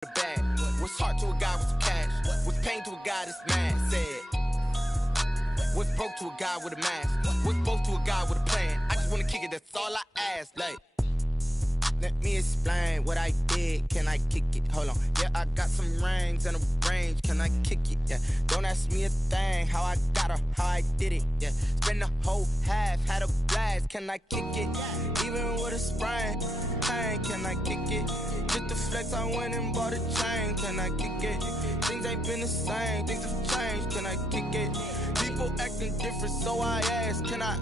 the bag. What's heart to a guy with some cash? What's pain to a guy that's mad? Said. What's broke to a guy with a mask? What's both to a guy with a plan? I just wanna kick it, that's all I ask. Like, let me explain what I did. Can I kick it? Hold on. Yeah, I got some rings and a range. Can I kick it? Yeah. Don't ask me a thing. How I got her, how I did it. Yeah. Spend the whole half, had a blast. Can I kick it? Even with a sprain. Pain, can I kick it? Just the flex, I went and bought a chain. Can I kick it? Things ain't been the same. Things have changed. Can I kick it? People acting different, so I ask. Can I?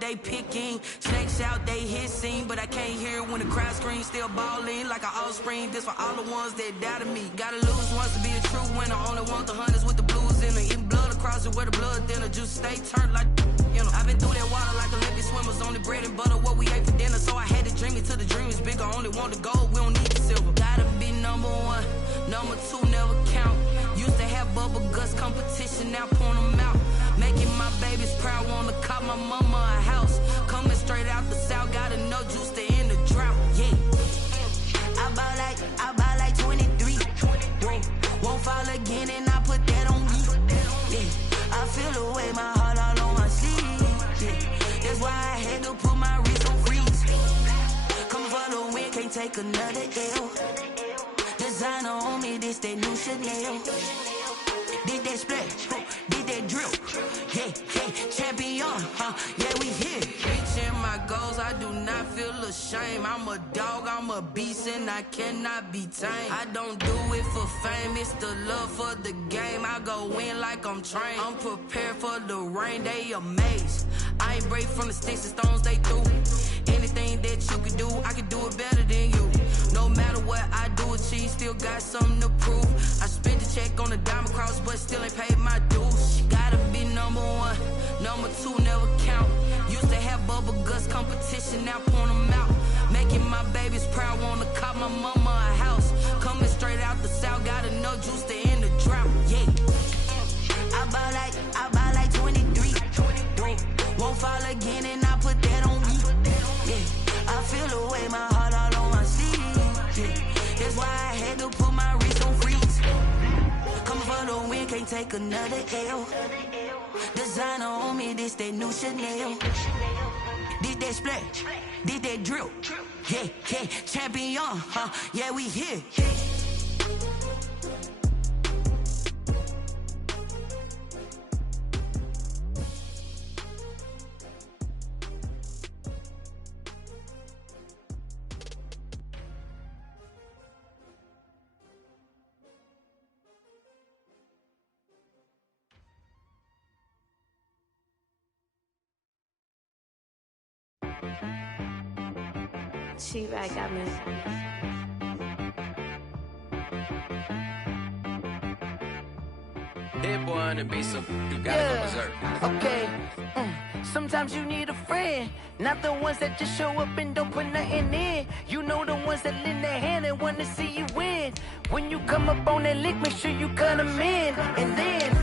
They picking, snakes out, they hissing, but I can't hear it when the crowd screams. Still balling like an offspring. This for all the ones that doubted me. Gotta lose once to be a true winner. Only want the hunters with the blues in it. Eating blood across it where the blood thinner. Juice stay turned like, you know. I've been through that water like Olympic swimmers. Only bread and butter what we ate for dinner. So I had to dream it till the dream is bigger. Only want the gold, we don't need the silver. Gotta be number one, number two never count. Used to have bubble guts competition, now point them out. Making my babies proud, wanna cop my mama a house. Coming straight out the south, gotta know juice to end the drought, yeah. I buy like 23. Won't fall again and I put that on me, yeah. I feel the way, my heart all on my sleeve, yeah. That's why I had to put my wrist on freeze. Come for the win, can't take another L. Designer on me, this that new Chanel. Did that splash, did that drill, yeah, champion, yeah, we here. Reaching my goals, I do not feel ashamed. I'm a dog, I'm a beast, and I cannot be tamed. I don't do it for fame, it's the love for the game. I go in like I'm trained. I'm prepared for the rain, they amazed. I ain't break from the sticks and stones they threw. Anything that you can do, I can do it better than you. No matter what I do achieve, still got something to prove. I spent the check on the diamond cross, but still ain't paid my dues. Gotta be number one, number two never count. Used to have bubble guts competition, now point them out. Making my babies proud, wanna cop my mama a house. Coming straight out the south, gotta know juice to end the drought, yeah. I buy like 23. Won't fall again and I put that on me, yeah. I feel the way, my heart all on my sleeve, yeah. That's why I had to put my wrist on freeze. Coming for the win, can't take another L. Designer on me, this that new Chanel. Did that splash, did that drill, yeah, champion, yeah, we here. She right got me. That boy on the beat, so you gotta go berserk. Okay. Sometimes you need a friend, not the ones that just show up and don't put nothing in. You know the ones that lend their hand and want to see you win. When you come up on that lick, make sure you cut them in. And then,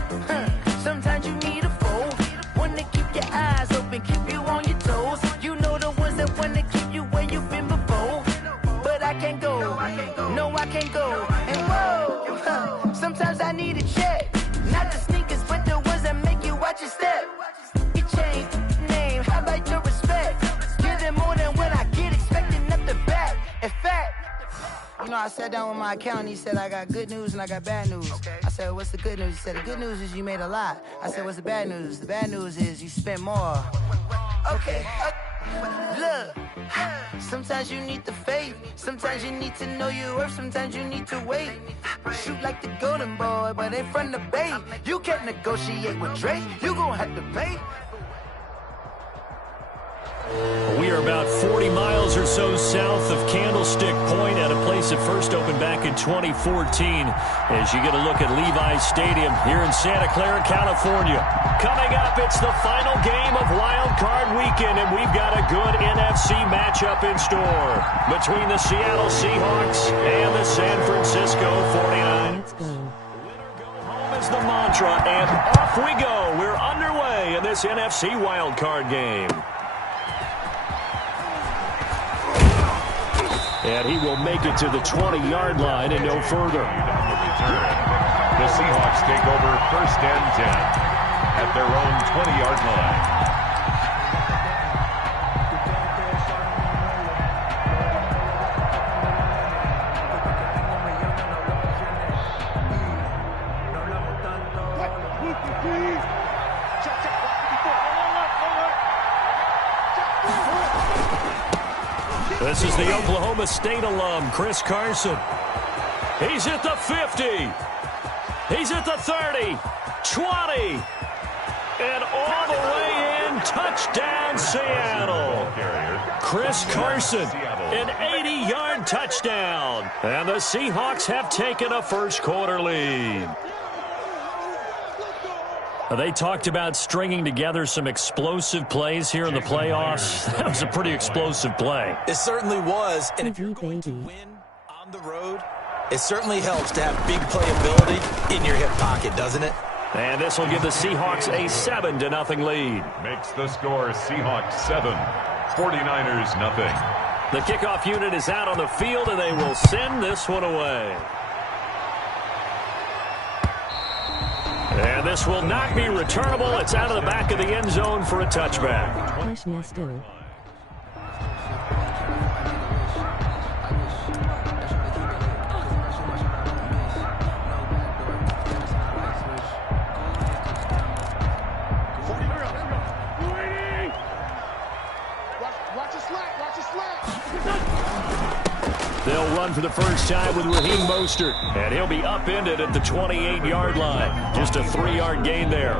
sometimes you need a foe, one to keep your eyes open, keep you on your toes. You know the ones that want to keep you where you've been before. But I can't go, no I can't go. And whoa, sometimes I need a check, not the sneakers, but the ones that make you I sat down with my accountant. He said, I got good news and I got bad news. Okay. I said, what's the good news? He said, the good news is you made a lot. I said, what's the bad news? The bad news is you spent more. Okay. Look, sometimes you need the faith. Sometimes you need to know your worth. Sometimes you need to wait. Shoot like the golden boy, but in front of the bay. You can't negotiate with Drake. You gon' have to pay. We are about 40 miles or so south of Candlestick Point at a place that first opened back in 2014 as you get a look at Levi's Stadium here in Santa Clara, California. Coming up, it's the final game of Wild Card Weekend, and we've got a good NFC matchup in store between the Seattle Seahawks and the San Francisco 49ers. Let's go. Winner go home is the mantra, and off we go. We're underway in this NFC Wild Card game. And he will make it to the 20-yard line and no further. On the return, the Seahawks take over 1st and 10 at their own 20-yard line. This is the Oklahoma State alum, Chris Carson. He's at the 50. He's at the 30, 20, and all the way in. Touchdown, Seattle. Chris Carson, an 80-yard touchdown. And the Seahawks have taken a first-quarter lead. They talked about stringing together some explosive plays here in the playoffs. That was a pretty explosive play. It certainly was. And if you're going to win on the road, it certainly helps to have big playability in your hip pocket, doesn't it? And this will give the Seahawks a 7-0 lead. Makes the score Seahawks 7, 49ers nothing. The kickoff unit is out on the field, and they will send this one away. And this will not be returnable. It's out of the back of the end zone for a touchback. They'll run for the first time with Raheem Mostert, and he'll be upended at the 28-yard line. Just a 3-yard gain there.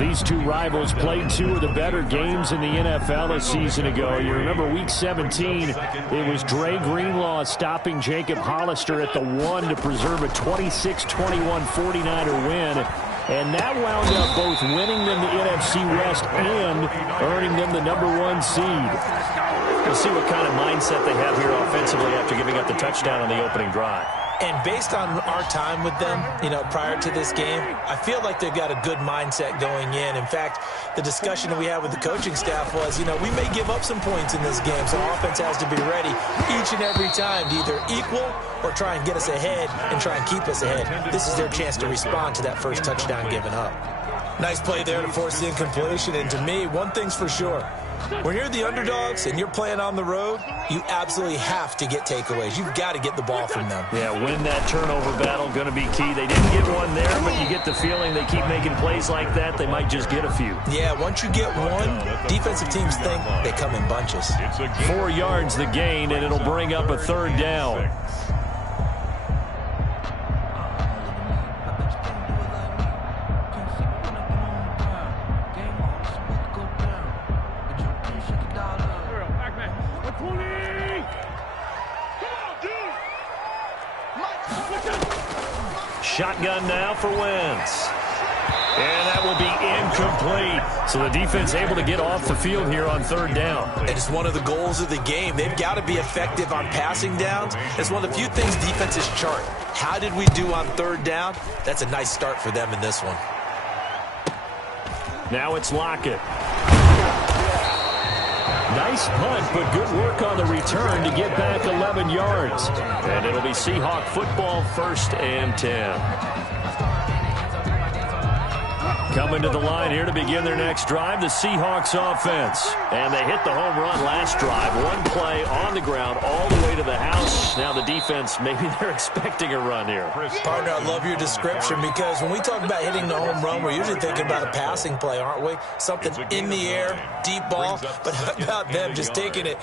These two rivals played two of the better games in the NFL a season ago. You remember Week 17, it was Dre Greenlaw stopping Jacob Hollister at the 1 to preserve a 26-21 49er win. And that wound up both winning them the NFC West and earning them the #1 seed. We'll see what kind of mindset they have here offensively after giving up the touchdown on the opening drive. And based on our time with them, prior to this game, I feel like they've got a good mindset going in. In fact, the discussion that we had with the coaching staff was, we may give up some points in this game, so offense has to be ready each and every time to either equal or try and get us ahead and try and keep us ahead. This is their chance to respond to that first touchdown given up. Nice play there to force the incompletion, and to me, one thing's for sure. When you're the underdogs and you're playing on the road, you absolutely have to get takeaways. You've got to get the ball from them. Yeah, win that turnover battle, going to be key. They didn't get one there, but you get the feeling they keep making plays like that, they might just get a few. Yeah, once you get one, defensive teams think they come in bunches. 4 yards the gain, and it'll bring up a 3rd down. Shotgun now for Wentz. And that will be incomplete. So the defense able to get off the field here on 3rd down. And it's one of the goals of the game. They've got to be effective on passing downs. It's one of the few things defenses chart. How did we do on 3rd down? That's a nice start for them in this one. Now it's Lockett. Nice punt, but good work on the return to get back 11 yards. And it'll be Seahawk football, 1st and 10. Coming to the line here to begin their next drive, the Seahawks offense. And they hit the home run last drive. One play on the ground all the way to the house. Now the defense, maybe they're expecting a run here. Partner, I love your description because when we talk about hitting the home run, we're usually thinking about a passing play, aren't we? Something in the air, deep ball. But how about them just taking it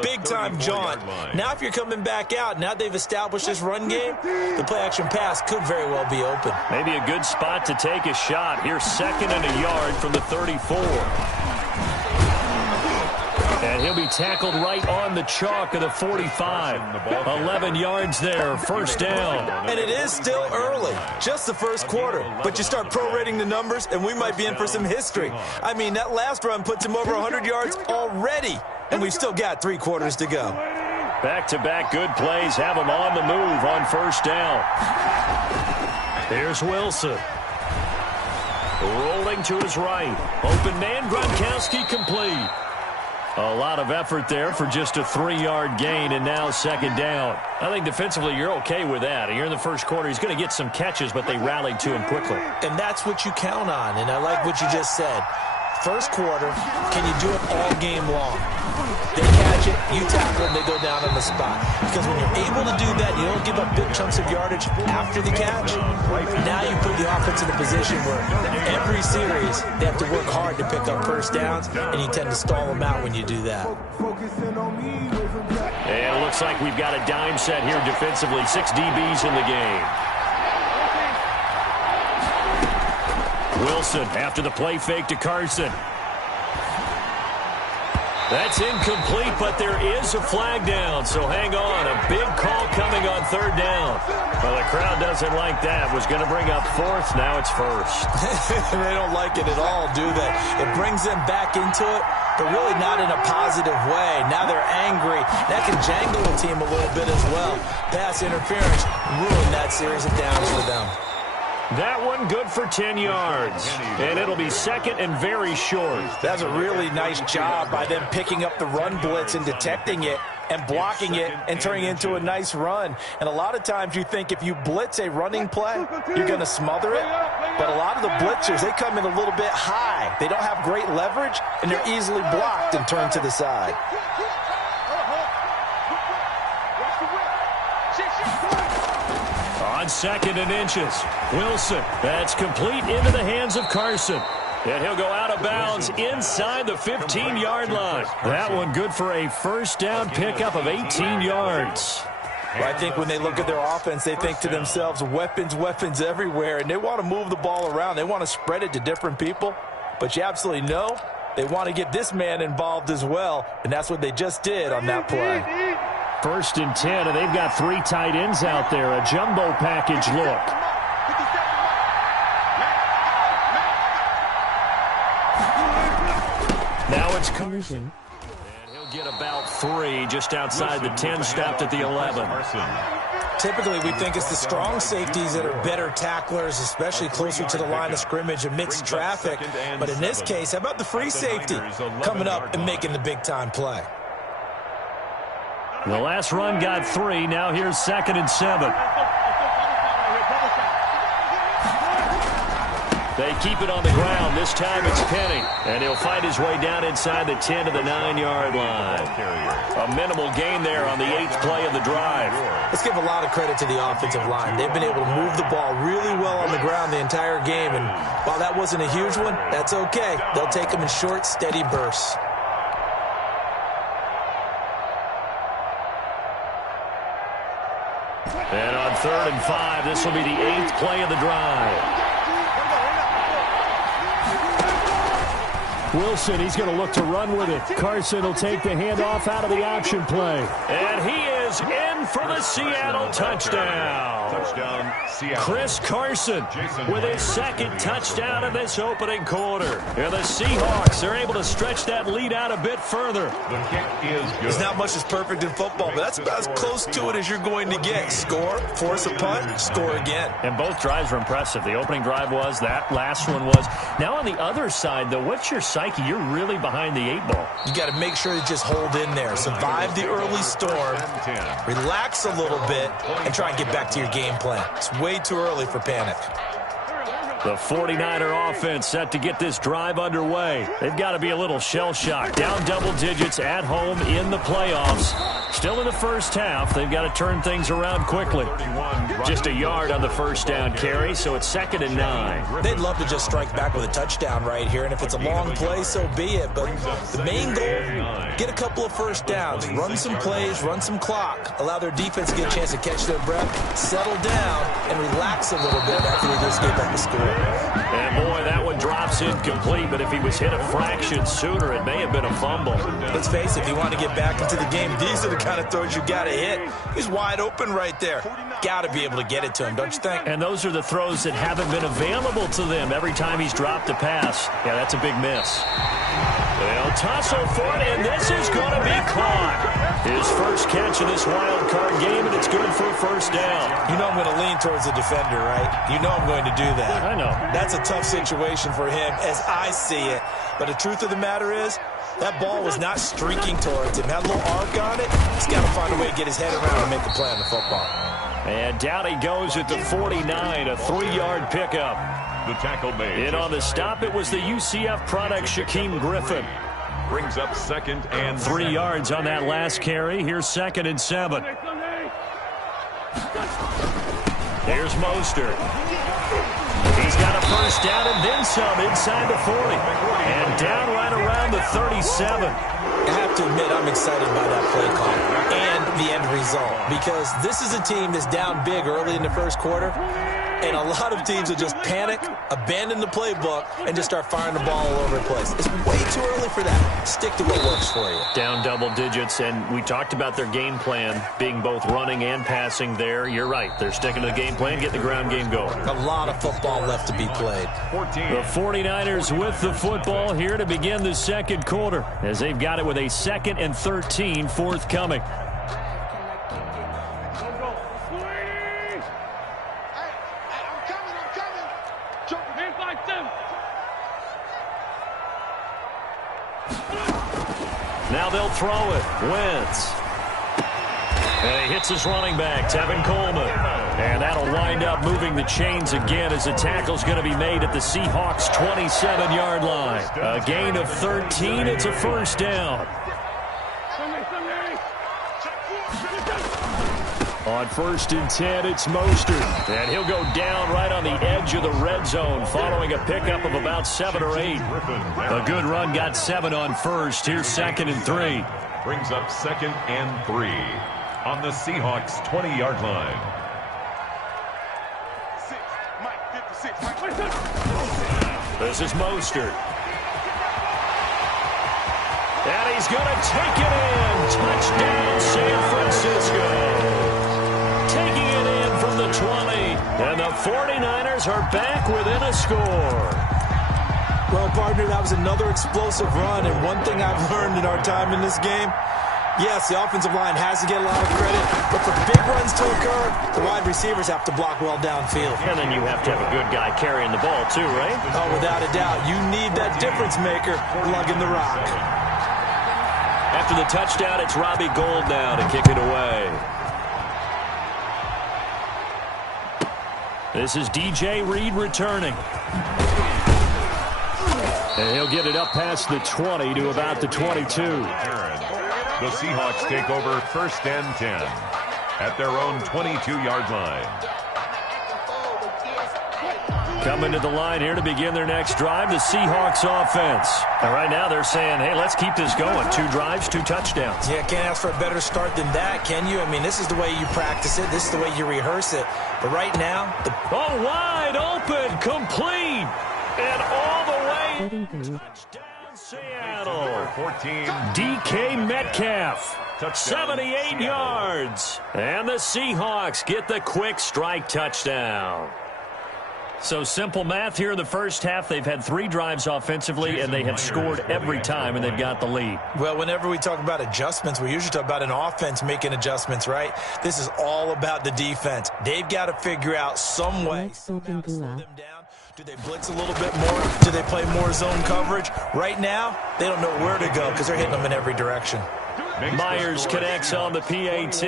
big-time jaunt? Now if you're coming back out, now they've established this run game, the play-action pass could very well be open. Maybe a good spot to take a shot. Here's second and a yard from the 34. And he'll be tackled right on the chalk of the 45. 11 yards there, first down. And it is still early, just the first quarter. But you start prorating the numbers, and we might be in for some history. I mean, that last run puts him over 100 yards already, and we've still got 3 quarters to go. Back-to-back good plays have him on the move on first down. Here's Wilson. Rolling to his right. Open man, Gronkowski complete. A lot of effort there for just a 3-yard gain, and now second down. I think defensively you're okay with that. Here in the first quarter, he's going to get some catches, but they rallied to him quickly. And that's what you count on, and I like what you just said. First quarter, can you do it all game long? They catch it, you tackle them, they go down on the spot. Because when you're able to do that, you don't give up big chunks of yardage after the catch. Now you put the offense in a position where every series they have to work hard to pick up first downs, and you tend to stall them out when you do that. And it looks like we've got a dime set here defensively. 6 DBs in the game. Wilson after the play fake to Carson. That's incomplete, but there is a flag down, so hang on. A big call coming on third down. Well, the crowd doesn't like that. Was going to bring up fourth, now it's first. They don't like it at all, do they? It brings them back into it, but really not in a positive way. Now they're angry. That can jangle the team a little bit as well. Pass interference ruined that series of downs for them. That one good for 10 yards. And it'll be second and very short. That's a really nice job by them picking up the run blitz and detecting it and blocking it and turning it into a nice run. And a lot of times you think if you blitz a running play, you're going to smother it. But a lot of the blitzers, they come in a little bit high. They don't have great leverage, and they're easily blocked and turned to the side. On second and inches, Wilson. That's complete into the hands of Carson. And he'll go out of bounds inside the 15-yard line. That one good for a first down pickup of 18 yards. Well, I think when they look at their offense, they think to themselves, weapons, weapons everywhere, and they want to move the ball around. They want to spread it to different people. But you absolutely know they want to get this man involved as well, and that's what they just did on that play. First and 10, and they've got 3 tight ends out there. A jumbo package look. Now it's Carson. And he'll get about 3 just outside the 10, stopped at the 11. Typically, we think it's the strong safeties that are better tacklers, especially closer to the line of scrimmage amidst traffic. But in this case, how about the free safety coming up and making the big-time play? The last run got 3. Now here's second and 7. They keep it on the ground. This time it's Penny. And he'll fight his way down inside the 10 to the 9-yard line. A minimal gain there on the 8th play of the drive. Let's give a lot of credit to the offensive line. They've been able to move the ball really well on the ground the entire game. And while that wasn't a huge one, that's okay. They'll take them in short, steady bursts. And on 3rd and 5, this will be the 8th play of the drive. Wilson, he's going to look to run with it. Carson will take the handoff out of the option play. And he is in for the Seattle touchdown. Chris Carson with his 2nd touchdown in this opening quarter. And the Seahawks are able to stretch that lead out a bit further. The kick is good. There's not much that's perfect in football, but that's about as close to it as you're going to get. Score, force a punt, score again. And both drives were impressive. The opening drive was, that last one was. Now on the other side, though, what's your psyche? You're really behind the 8 ball. You got to make sure to just hold in there. Survive the early storm, relax a little bit, and try and get back to your game plan. It's way too early for panic. The 49er offense set to get this drive underway. They've got to be a little shell-shocked. Down double digits at home in the playoffs. Still in the first half. They've got to turn things around quickly. Just a yard on the first down carry, so it's 2nd and 9. They'd love to just strike back with a touchdown right here, and if it's a long play, so be it. But the main goal, get a couple of first downs, run some plays, run some clock, allow their defense to get a chance to catch their breath, settle down, and relax a little bit after they just gave up the score. And boy, that one drops incomplete, but if he was hit a fraction sooner, it may have been a fumble. Let's face it, if you want to get back into the game, these are the kind of throws you got to hit. He's wide open right there. Got to be able to get it to him, don't you think? And those are the throws that haven't been available to them every time he's dropped a pass. Yeah, that's a big miss. They'll tussle for it, and this is going to be caught. His first catch of this wild card game, and it's good for a first down. You know I'm going to lean towards the defender, right? You know I'm going to do that. I know. That's a tough situation for him as I see it. But the truth of the matter is, that ball was not streaking towards him. Had a little arc on it. He's got to find a way to get his head around and make the play on the football. And down he goes at the 49, a 3-yard pickup. The tackle made. In on the stop, it was the UCF product, Shaquem Griffin. Brings up 2nd and 3 yards on that last carry. Here's 2nd and 7. Here's Mostert. He's got a first down and then some inside the 40. And down right around the 37. I have to admit, I'm excited by that play call and the end result, because this is a team that's down big early in the first quarter, and a lot of teams will just panic, abandon the playbook, and just start firing the ball all over the place. It's way too early for that. Stick to what works for you. Down double digits, and we talked about their game plan being both running and passing there. You're right. They're sticking to the game plan, get the ground game going. A lot of football left to be played. The 49ers with the football here to begin the second quarter, as they've got it with a 2nd and 13 forthcoming. Now they'll throw it. Wentz. And he hits his running back, Tevin Coleman. And that'll wind up moving the chains again as the tackle's going to be made at the Seahawks' 27-yard line. A gain of 13. It's a first down. On 1st and 10, it's Mostert. And he'll go down right on the edge of the red zone following a pickup of about 7 or 8. A good run got 7 on first. Here's 2nd and 3. Brings up 2nd and 3 on the Seahawks' 20-yard line. This is Mostert. And he's going to take it in. Touchdown, San Francisco. Taking it in from the 20. And the 49ers are back within a score. Well, partner, that was another explosive run. And one thing I've learned in our time in this game, yes, the offensive line has to get a lot of credit, but for big runs to occur, the wide receivers have to block well downfield. And then you have to have a good guy carrying the ball too, right? Oh, without a doubt. You need that difference maker lugging the rock. After the touchdown, it's Robbie Gould now to kick it away. This is DJ Reed returning. And he'll get it up past the 20 to about the 22. The Seahawks take over 1st and 10 at their own 22-yard line. Coming to the line here to begin their next drive, the Seahawks offense. And right now they're saying, hey, let's keep this going. 2 drives, 2 touchdowns. Yeah, can't ask for a better start than that, can you? I mean, this is the way you practice it. This is the way you rehearse it. But right now, oh, wide open, complete, and all the way. Touchdown, Seattle. 14. DK Metcalf. 78 yards. And the Seahawks get the quick strike touchdown. So simple math here in the first half. They've had 3 drives offensively, and they have scored every time, and they've got the lead. Well, whenever we talk about adjustments, we usually talk about an offense making adjustments, right? This is all about the defense. They've got to figure out some way to slow them down. Do they blitz a little bit more? Do they play more zone coverage? Right now, they don't know where to go because they're hitting them in every direction. Myers connects on the PAT,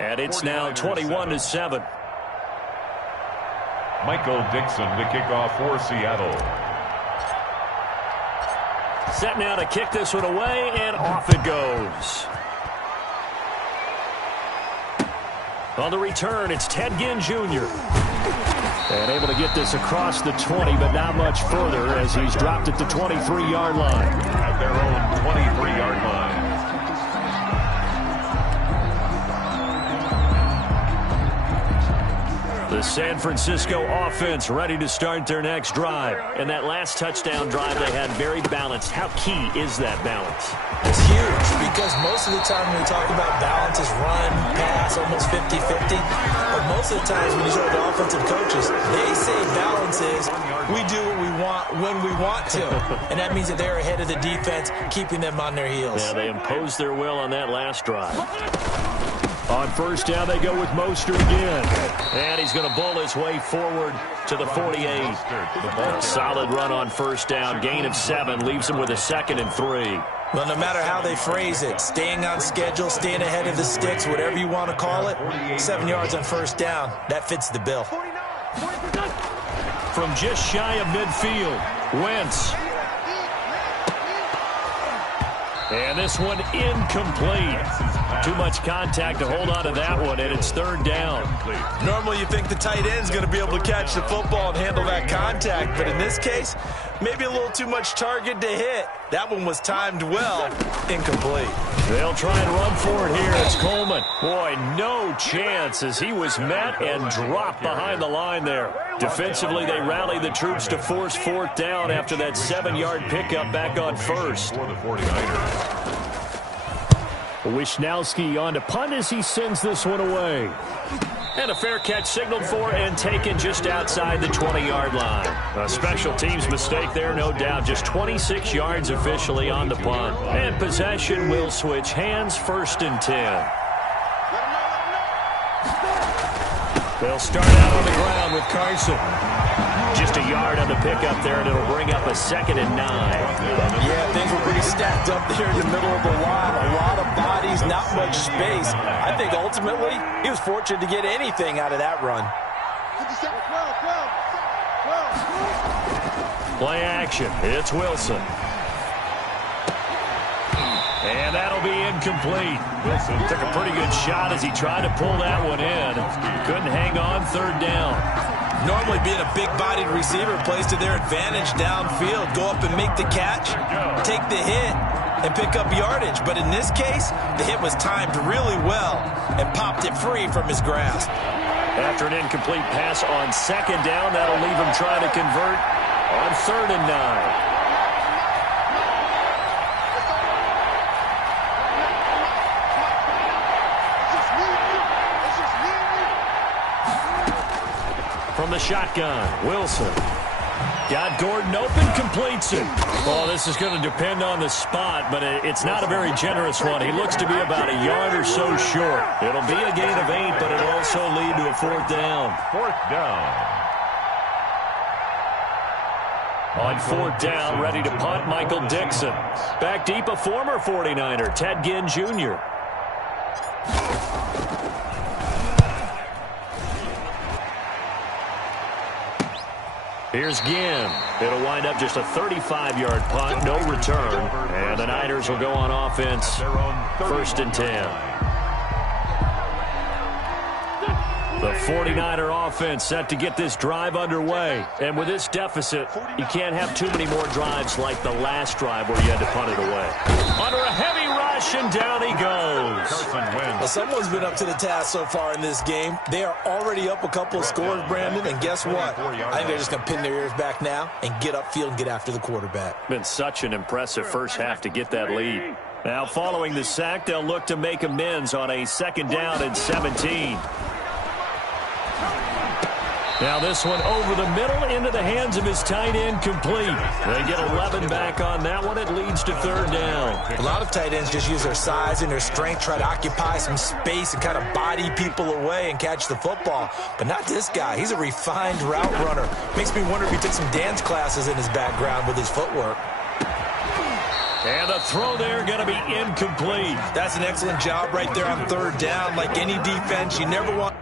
and it's now 21-7. Michael Dixon to kick off for Seattle. Set now to kick this one away, and off it goes. On the return, it's Ted Ginn Jr. And able to get this across the 20, but not much further as he's dropped at the 23-yard line. At their own 23-yard line. The San Francisco offense ready to start their next drive. And that last touchdown drive they had very balanced. How key is that balance? It's huge because most of the time when we talk about balance is run, pass, almost 50-50. But most of the times when you talk to offensive coaches, they say balance is we do what we want when we want to. And that means that they're ahead of the defense, keeping them on their heels. Yeah, they imposed their will on that last drive. On first down, they go with Mostert again. And he's going to bull his way forward to the 48. A solid run on first down. Gain of 7 leaves him with a 2nd and 3. Well, no matter how they phrase it, staying on schedule, staying ahead of the sticks, whatever you want to call it, 7 yards on first down, that fits the bill. From just shy of midfield, Wentz. And this one incomplete. Too much contact to hold on to that one, and it's 3rd down. Normally you think the tight end's going to be able to catch the football and handle that contact, but in this case, maybe a little too much target to hit. That one was timed well, incomplete. They'll try and run for it here. It's Coleman. Boy, no chance as he was met and dropped behind the line there. Defensively, they rallied the troops to force 4th down after that 7-yard pickup back on first. For the 49ers. Wishnowski on to punt as he sends this one away. And a fair catch signaled for and taken just outside the 20-yard line. A special teams mistake there, no doubt. Just 26 yards officially on the punt. And possession will switch hands, 1st and 10. They'll start out on the ground with Carson. Just a yard on the pickup there, and it'll bring up a 2nd and 9. Yeah, things were pretty stacked up there in the middle of the line. A lot of bodies, not much space. I think ultimately he was fortunate to get anything out of that run. Play action. It's Wilson. And that'll be incomplete. Wilson took a pretty good shot as he tried to pull that one in. Couldn't hang on, 3rd down. Normally being a big-bodied receiver plays to their advantage downfield. Go up and make the catch, take the hit, and pick up yardage. But in this case, the hit was timed really well and popped it free from his grasp. After an incomplete pass on 2nd down, that'll leave him trying to convert on 3rd and 9. From the shotgun, Wilson. Got Gordon open, completes it. Oh, this is going to depend on the spot, but it's not a very generous one. He looks to be about a yard or so short. It'll be a gain of 8, but it'll also lead to a 4th down. 4th down. On 4th down, ready to punt, Michael Dixon. Back deep, a former 49er, Ted Ginn Jr. Here's Ginn. It'll wind up just a 35-yard punt, no return. And the Niners will go on offense, 1st and 10. The 49er offense set to get this drive underway. And with this deficit, you can't have too many more drives like the last drive where you had to punt it away. Under a heavy rush, and down he goes. Well, someone's been up to the task so far in this game. They are already up a couple of scores, Brandon, and guess what? I think they're just going to pin their ears back now and get upfield and get after the quarterback. Been such an impressive first half to get that lead. Now, following the sack, they'll look to make amends on a 2nd down and 17. Now this one over the middle into the hands of his tight end, complete. They get 11 back on that one. It leads to 3rd down. A lot of tight ends just use their size and their strength, try to occupy some space and kind of body people away and catch the football. But not this guy. He's a refined route runner. Makes me wonder if he took some dance classes in his background with his footwork. And the throw there going to be incomplete. That's an excellent job right there on 3rd down. Like any defense, you never want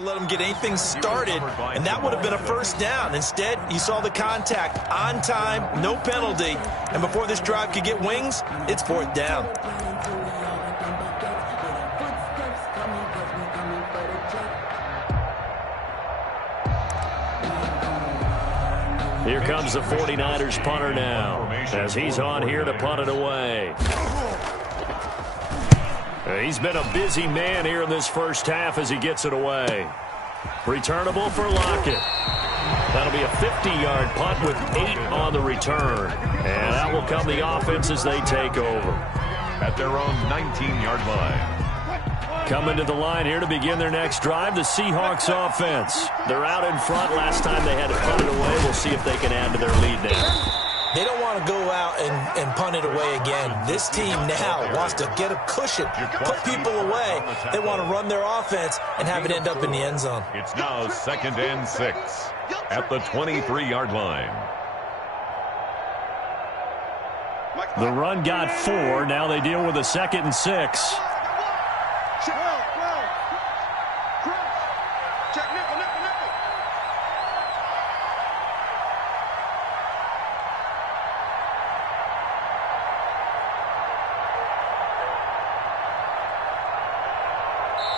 to let them get anything started, and that would have been a first down. Instead, you saw the contact on time, no penalty, and before this drive could get wings, it's fourth down. Here comes the 49ers punter now, as he's on here to punt it away. He's been a busy man here in this first half as he gets it away. Returnable for Lockett. That'll be a 50-yard punt with 8 on the return. And out will come the offense as they take over. At their own 19-yard line. Coming to the line here to begin their next drive, the Seahawks offense. They're out in front. Last time they had to punt it away. We'll see if they can add to their lead now. They don't want to go out and punt it away again. This team now wants to get a cushion, put people away. They want to run their offense and have it end up in the end zone. It's now 2nd and 6 at the 23-yard line. The run got 4. Now they deal with a 2nd and 6.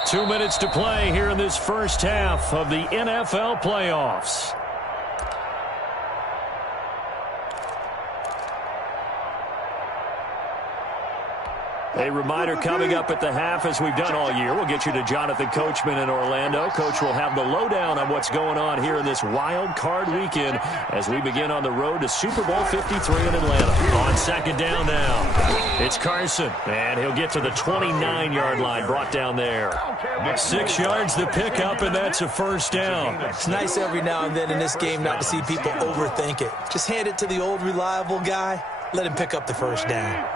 2 minutes to play here in this first half of the NFL playoffs. A reminder coming up at the half, as we've done all year. We'll get you to Jonathan Coachman in Orlando. Coach will have the lowdown on what's going on here in this wild card weekend as we begin on the road to Super Bowl 53 in Atlanta. On 2nd down now, it's Carson, and he'll get to the 29-yard line, brought down there. 6 yards the pickup, and that's a first down. It's nice every now and then in this game not to see people overthink it. Just hand it to the old reliable guy, let him pick up the first down.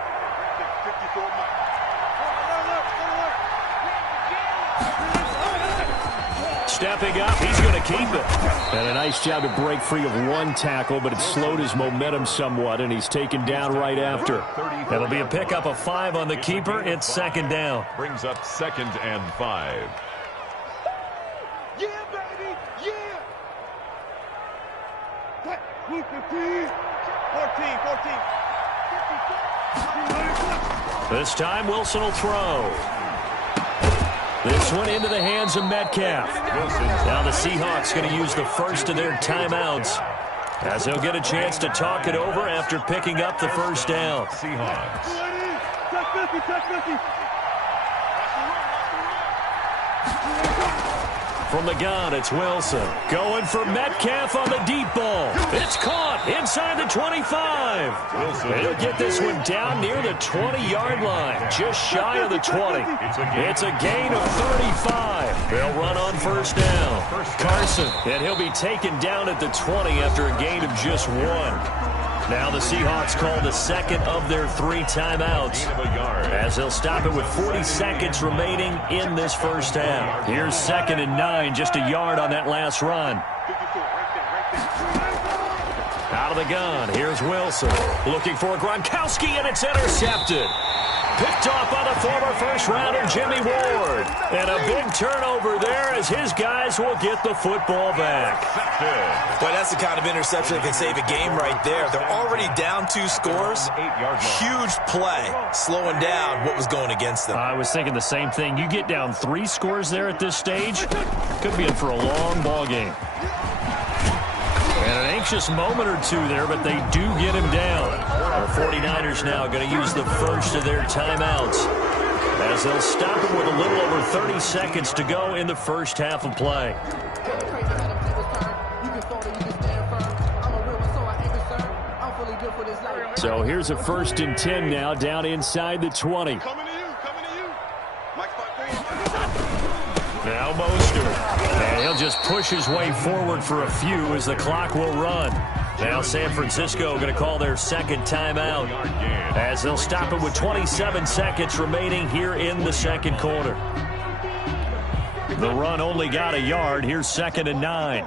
Stepping up, he's going to keep it. And a nice job to break free of one tackle, but it slowed his momentum somewhat, and he's taken down right after. That'll be a pickup of 5 on the keeper. It's 2nd down. Brings up 2nd and 5. Yeah, baby, yeah. 15, 14. This time, Wilson will throw. This one into the hands of Metcalf. Now the Seahawks going to use the first of their timeouts as they'll get a chance to talk it over after picking up the first down. Seahawks. From the gun, it's Wilson. Going for Metcalf on the deep ball. It's caught inside the 25. Wilson. They'll get this one down near the 20-yard line, just shy of the 20. It's a gain of 35. They'll run on first down. Carson, and he'll be taken down at the 20 after a gain of just 1. Now the Seahawks call the second of their 3 timeouts as they'll stop it with 40 seconds remaining in this first half. Here's 2nd and 9, just a yard on that last run. Out of the gun, here's Wilson. Looking for Gronkowski, and it's intercepted. Picked off by the former first-rounder Jimmy Ward. And a big turnover there as his guys will get the football back. Boy, that's the kind of interception that can save a game right there. They're already down 2 scores. Huge play, slowing down what was going against them. I was thinking the same thing. You get down 3 scores there at this stage, could be in for a long ball game. And an anxious moment or 2 there, but they do get him down. The 49ers now going to use the first of their timeouts as they'll stop it with a little over 30 seconds to go in the first half of play. So here's a 1st and 10 now, down inside the 20. Now Mostert. And he'll just push his way forward for a few as the clock will run. Now San Francisco going to call their 2nd timeout as they'll stop it with 27 seconds remaining here in the 2nd quarter. The run only got a yard. Here's 2nd and 9.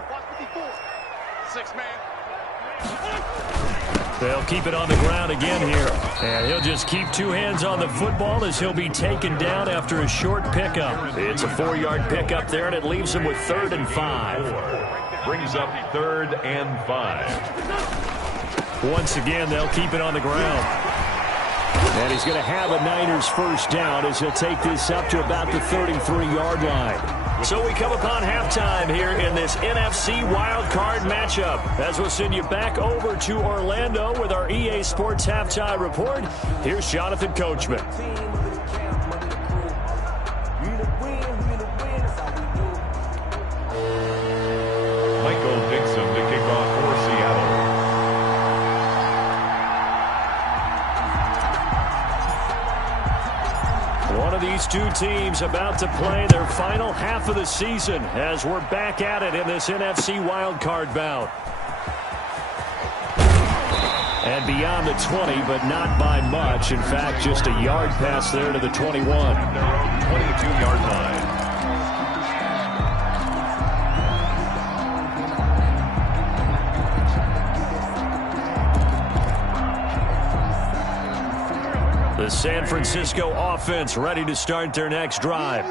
They'll keep it on the ground again here. And he'll just keep two hands on the football as he'll be taken down after a short pickup. It's a 4-yard pickup there, and it leaves him with 3rd and 5. Brings up 3rd and 5. Once again, they'll keep it on the ground. And he's going to have a Niners first down as he'll take this up to about the 33-yard line. So we come upon halftime here in this NFC wildcard matchup. As we'll send you back over to Orlando with our EA Sports Halftime Report, here's Jonathan Coachman. Michael Dixon to kick off for Seattle. One of these two teams about to play their final half of the season as we're back at it in this NFC wildcard bout. And beyond the 20, but not by much. In fact, just a yard pass there to the 21. Their own 22-yard line. The San Francisco offense ready to start their next drive.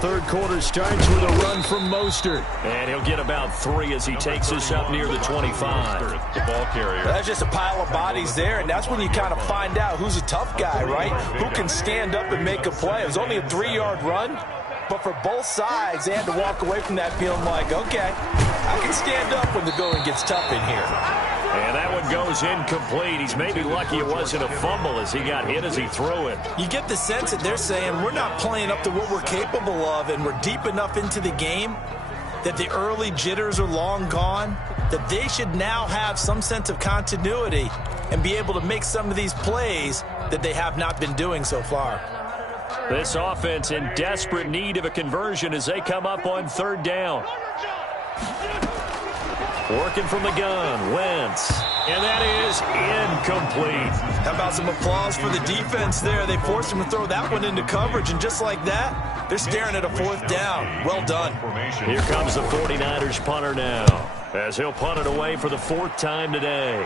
Third quarter starts with a run from Mostert. And he'll get about 3 as he takes us up near the 25. The ball carrier. That's just a pile of bodies there, and that's when you kind of find out who's a tough guy, right? Who can stand up and make a play. It was only a 3-yard run, but for both sides, they had to walk away from that feeling like, okay, I can stand up when the going gets tough in here. And that one goes incomplete. He's maybe lucky it wasn't a fumble as he got hit as he threw it. You get the sense that they're saying we're not playing up to what we're capable of, and we're deep enough into the game that the early jitters are long gone, that they should now have some sense of continuity and be able to make some of these plays that they have not been doing so far. This offense in desperate need of a conversion as they come up on 3rd down. Working from the gun, Wentz. And that is incomplete. How about some applause for the defense there? They forced him to throw that one into coverage, and just like that, they're staring at a 4th down. Well done. Here comes the 49ers punter now, as he'll punt it away for the 4th time today.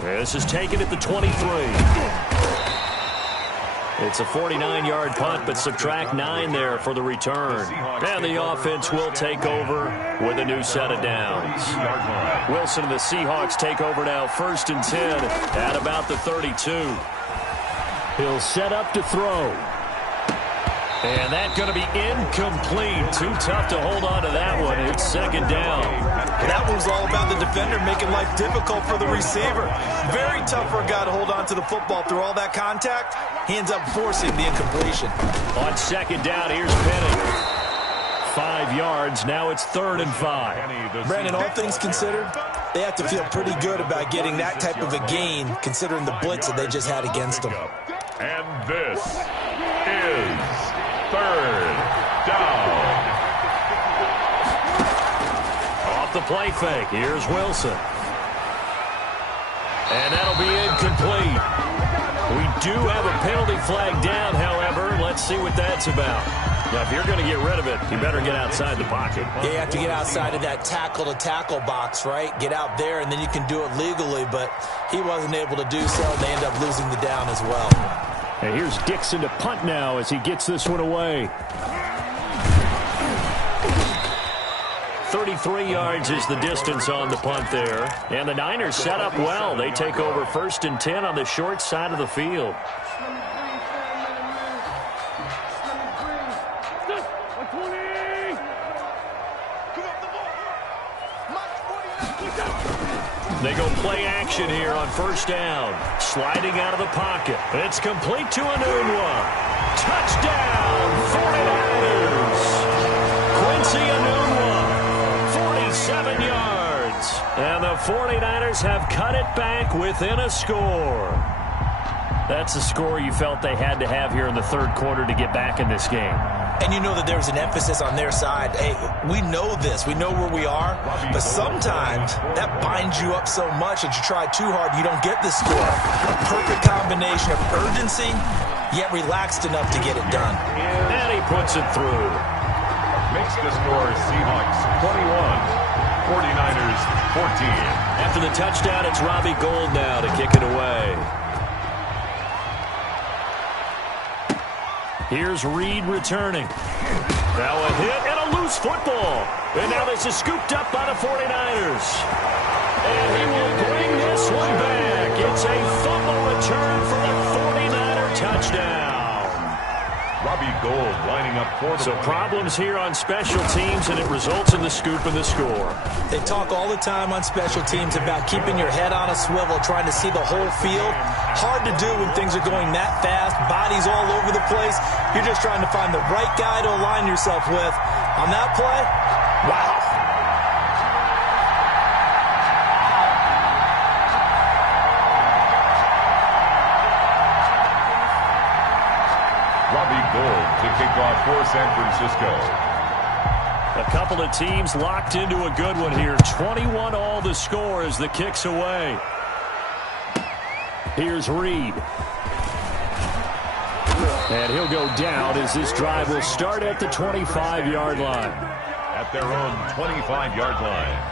This is taken at the 23. It's a 49-yard punt, but subtract 9 there for the return. And the offense will take over with a new set of downs. Wilson and the Seahawks take over now, 1st and 10 at about the 32. He'll set up to throw. And that's going to be incomplete. Too tough to hold on to that one. It's 2nd down. That was all about the defender making life difficult for the receiver. Very tough for a guy to hold on to the football through all that contact. He ends up forcing the incompletion. On 2nd down, here's Penning. 5 yards. Now it's 3rd and 5. Brandon, all things considered, they have to feel pretty good about getting that type of a gain, considering the blitz that they just had against them. And this is 3rd down. Off the play fake. Here's Wilson. And that'll be incomplete. We do have a penalty flag down, however. Let's see what that's about. Now, if you're going to get rid of it, you better get outside the pocket. Yeah, you have to get outside of that tackle-to-tackle box, right? Get out there, and then you can do it legally, but he wasn't able to do so, and they end up losing the down as well. And here's Dixon to punt now as he gets this one away. 33 yards is the distance on the punt there. And the Niners set up well. They take over 1st and 10 on the short side of the field. They go play action here on 1st down. Sliding out of the pocket. It's complete to Enunwa. Touchdown, 49ers. Quincy Enunwa, 47 yards. And the 49ers have cut it back within a score. That's a score you felt they had to have here in the 3rd quarter to get back in this game. And you know that there was an emphasis on their side. Hey, we know this. We know where we are. But sometimes that binds you up so much that you try too hard, you don't get the score. A perfect combination of urgency, yet relaxed enough to get it done. And he puts it through. Makes the score Seahawks 21, 49ers 14. After the touchdown, it's Robbie Gould now to kick it away. Here's Reed returning. Now a hit and a loose football. And now this is scooped up by the 49ers. And he will bring this one back. It's a fumble return for the 49er touchdown. Robbie Gould lining up for the... So problems here on special teams, and it results in the scoop and the score. They talk all the time on special teams about keeping your head on a swivel, trying to see the whole field. Hard to do when things are going that fast, bodies all over the place. You're just trying to find the right guy to align yourself with. On that play, wow. Robbie Gould to kick off for San Francisco. A couple of teams locked into a good one here. 21 all the score as the kick's away. Here's Reed. And he'll go down as this drive will start at the 25-yard line. At their own 25-yard line.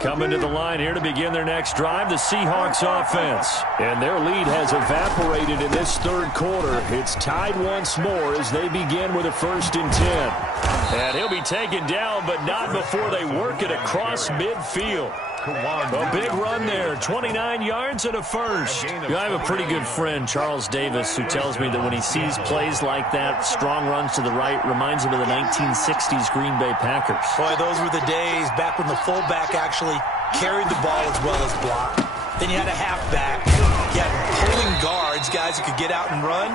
Coming to the line here to begin their next drive, the Seahawks offense. And their lead has evaporated in this third quarter. It's tied once more as they begin with a 1st and 10. And he'll be taken down, but not before they work it across midfield. A big run there, 29 yards and a first. I have a pretty good friend, Charles Davis, who tells me that when he sees plays like that, strong runs to the right, reminds him of the 1960s Green Bay Packers. Boy, those were the days back when the fullback actually carried the ball as well as blocked. Then you had a halfback. You had pulling guards, guys who could get out and run.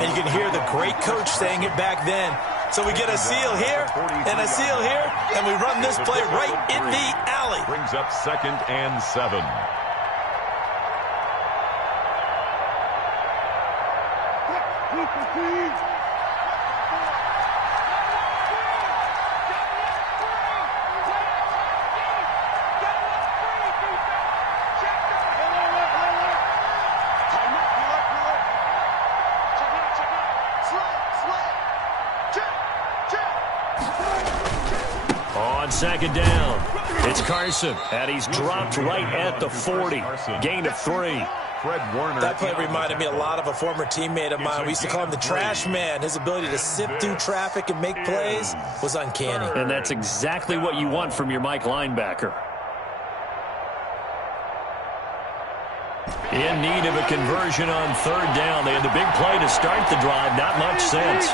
And you can hear the great coach saying it back then. So we get a seal here and a seal here, and we run this play right in the alley. Brings up 2nd and 7. On 2nd down, it's Carson, and he's dropped right at the 40. Gain of 3. Fred Warner. That play reminded me a lot of a former teammate of mine. We used to call him the trash man. His ability to sift through traffic and make plays was uncanny. And that's exactly what you want from your Mike linebacker. In need of a conversion on 3rd down. They had the big play to start the drive. Not much sense.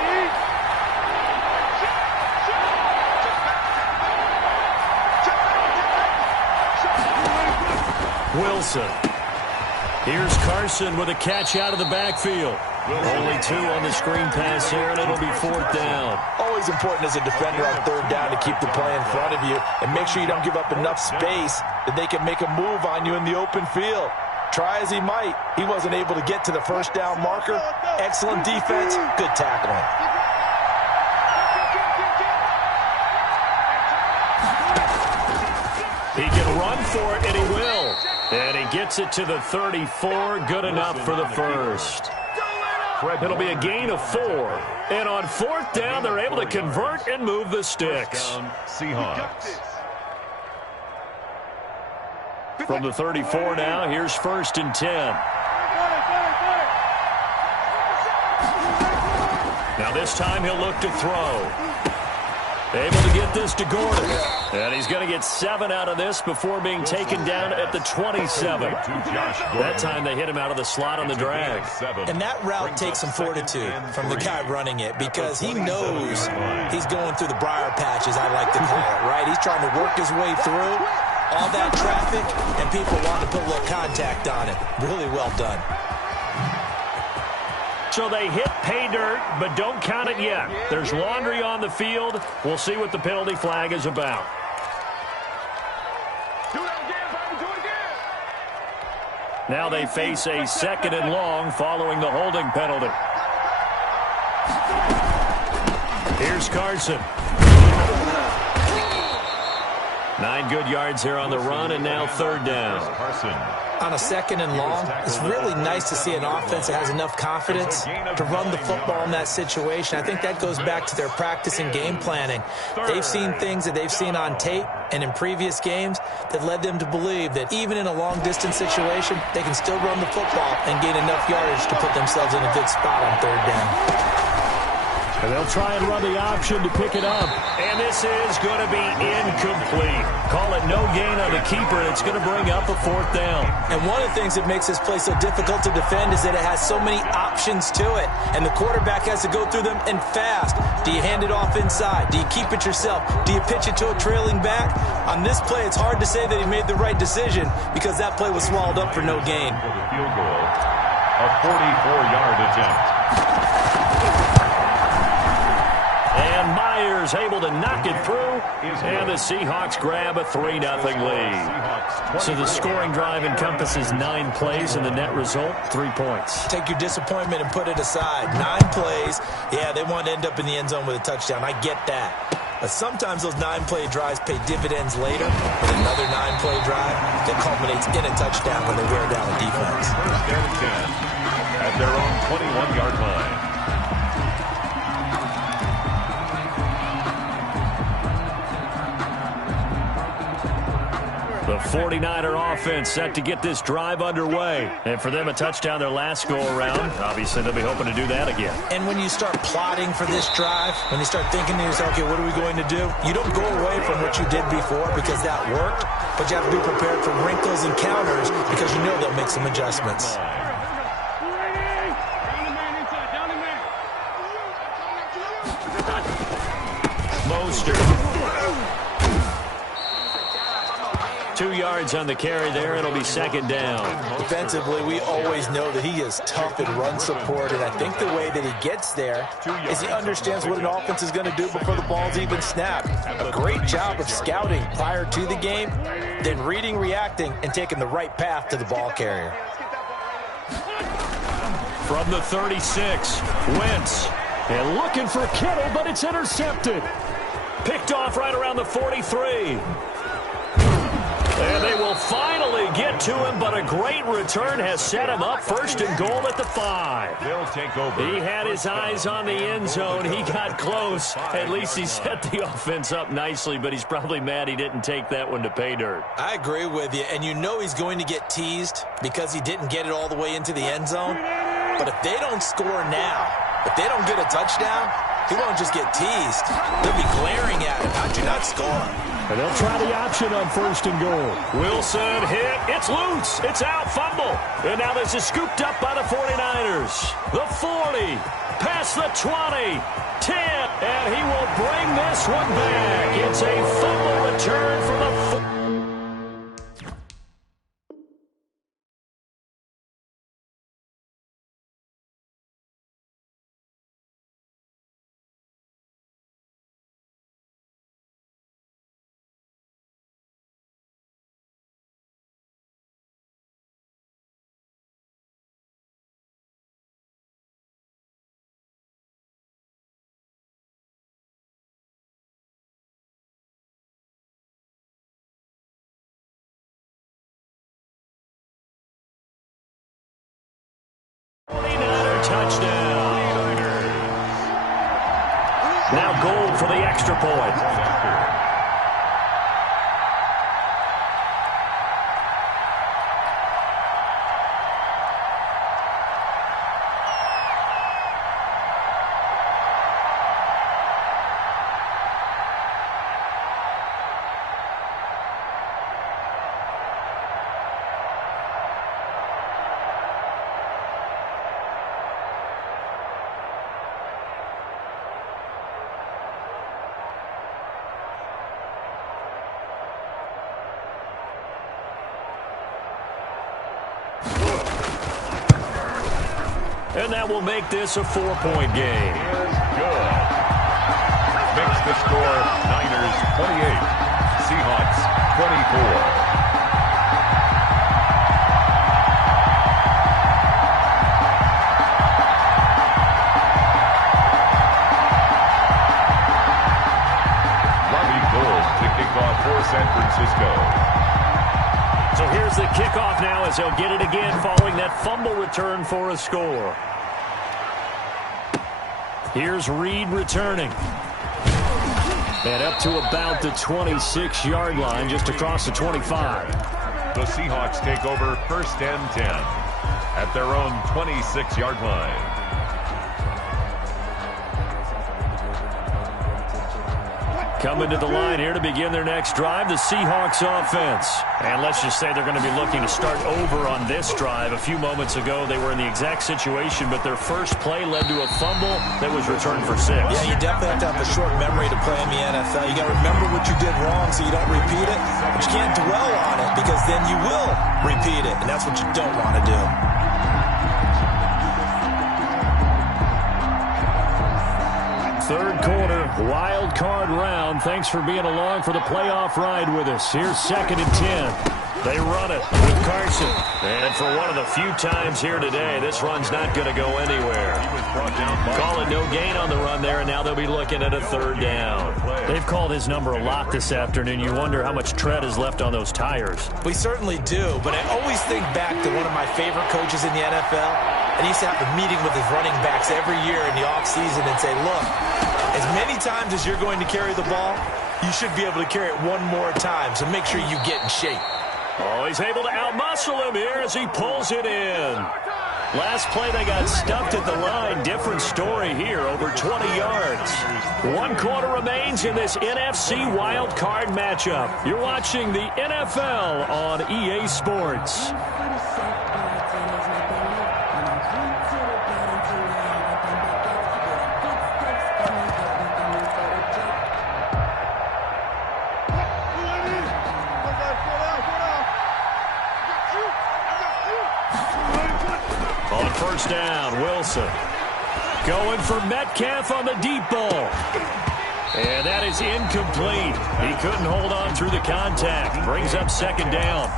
Wilson. Here's Carson with a catch out of the backfield. Only 2 on the screen pass here, and it'll be 4th down. Always important as a defender on 3rd down to keep the play in front of you and make sure you don't give up enough space that they can make a move on you in the open field. Try as he might, he wasn't able to get to the 1st down marker. Excellent defense, good tackling. He can run for it, and he will. And he gets it to the 34. Good enough for the first. It'll be a gain of 4. And on 4th down, they're able to convert and move the sticks. Seahawks. From the 34 now, here's 1st and 10. Now this time he'll look to throw. Able to get this to Gordon. And he's going to get 7 out of this before being taken down at the 27. That time they hit him out of the slot on the drag. And that route takes some fortitude from the guy running it because he knows he's going through the briar patches, I like to call it, right? He's trying to work his way through all that traffic, and people want to put a little contact on it. Really well done. So they hit pay dirt, but don't count it yet. There's laundry on the field. We'll see what the penalty flag is about. Now they face a 2nd and long following the holding penalty. Here's Carson. 9 good yards here on the run, and now third down. On a second and long, it's really nice to see an offense that has enough confidence to run the football in that situation. I think that goes back to their practice and game planning. They've seen things that they've seen on tape and in previous games that led them to believe that even in a long-distance situation, they can still run the football and gain enough yardage to put themselves in a good spot on third down. And they'll try and run the option to pick it up. And this is going to be incomplete. Call it no gain on the keeper, and it's going to bring up a fourth down. And one of the things that makes this play so difficult to defend is that it has so many options to it. And the quarterback has to go through them and fast. Do you hand it off inside? Do you keep it yourself? Do you pitch it to a trailing back? On this play, it's hard to say that he made the right decision because that play was swallowed up for no gain. For the field goal, a 44-yard attempt. And Myers able to knock it through, and the Seahawks grab a 3-0 lead. So the scoring drive encompasses 9 plays, and the net result, 3 points. Take your disappointment and put it aside. 9 plays, yeah, they want to end up in the end zone with a touchdown. I get that. But sometimes those 9-play drives pay dividends later with another 9-play drive that culminates in a touchdown when they wear down a defense. First and 10 at their own 21-yard line. The 49er offense set to get this drive underway. And for them, a touchdown their last go-around. Obviously, they'll be hoping to do that again. And when you start plotting for this drive, when you start thinking to yourself, okay, what are we going to do? You don't go away from what you did before because that worked, but you have to be prepared for wrinkles and counters because you know they'll make some adjustments. Mostert. 2 yards on the carry there. It'll be second down. Defensively, we always know that he is tough in run support, and I think the way that he gets there is he understands what an offense is going to do before the ball's even snapped. A great job of scouting prior to the game, then reading, reacting, and taking the right path to the ball carrier. From the 36, Wentz. And looking for Kittle, but it's intercepted. Picked off right around the 43. And they will finally get to him, but a great return has set him up first and goal at the 5. They'll take over. He had his eyes on the end zone. He got close. At least he set the offense up nicely, but he's probably mad he didn't take that one to pay dirt. I agree with you, and you know he's going to get teased because he didn't get it all the way into the end zone. But if they don't score now, if they don't get a touchdown, he won't just get teased. They'll be glaring at him. How'd you not score? And they'll try the option on first and goal. Wilson hit. It's loose. It's out. Fumble. And now this is scooped up by the 49ers. The 40. Past the 20. 10. And he will bring this one back. It's a fumble return for the touchdown. Now goal for the extra point. And that will make this a 4-point game. Good. Makes the score Niners 28, Seahawks 24. For San Francisco. kickoff now as they'll get it again following that fumble return for a score. Here's Reed returning. And up to about the 26-yard line, just across the 25. The Seahawks take over 1st and 10 at their own 26-yard line. Coming to the line here to begin their next drive, the Seahawks offense. And let's just say they're going to be looking to start over on this drive. A few moments ago, they were in the exact situation, but their first play led to a fumble that was returned for 6. Yeah, you definitely have to have the short memory to play in the NFL. You got to remember what you did wrong so you don't repeat it, but you can't dwell on it because then you will repeat it, and that's what you don't want to do. Third quarter, wild card round. Thanks for being along for the playoff ride with us. Here's 2nd and 10. They run it with Carson. And for one of the few times here today, this run's not going to go anywhere. Call it no gain on the run there, and now they'll be looking at a 3rd down. They've called his number a lot this afternoon. You wonder how much tread is left on those tires. We certainly do, but I always think back to one of my favorite coaches in the NFL. And he used to have a meeting with his running backs every year in the offseason and say, look, as many times as you're going to carry the ball, you should be able to carry it one more time, so make sure you get in shape. Oh, he's able to outmuscle him here as he pulls it in. Last play, they got stuffed at the line. Different story here, over 20 yards. 1 quarter remains in this NFC wild card matchup. You're watching the NFL on EA Sports. First down, Wilson. Going for Metcalf on the deep ball. And that is incomplete. He couldn't hold on through the contact. Brings up 2nd down.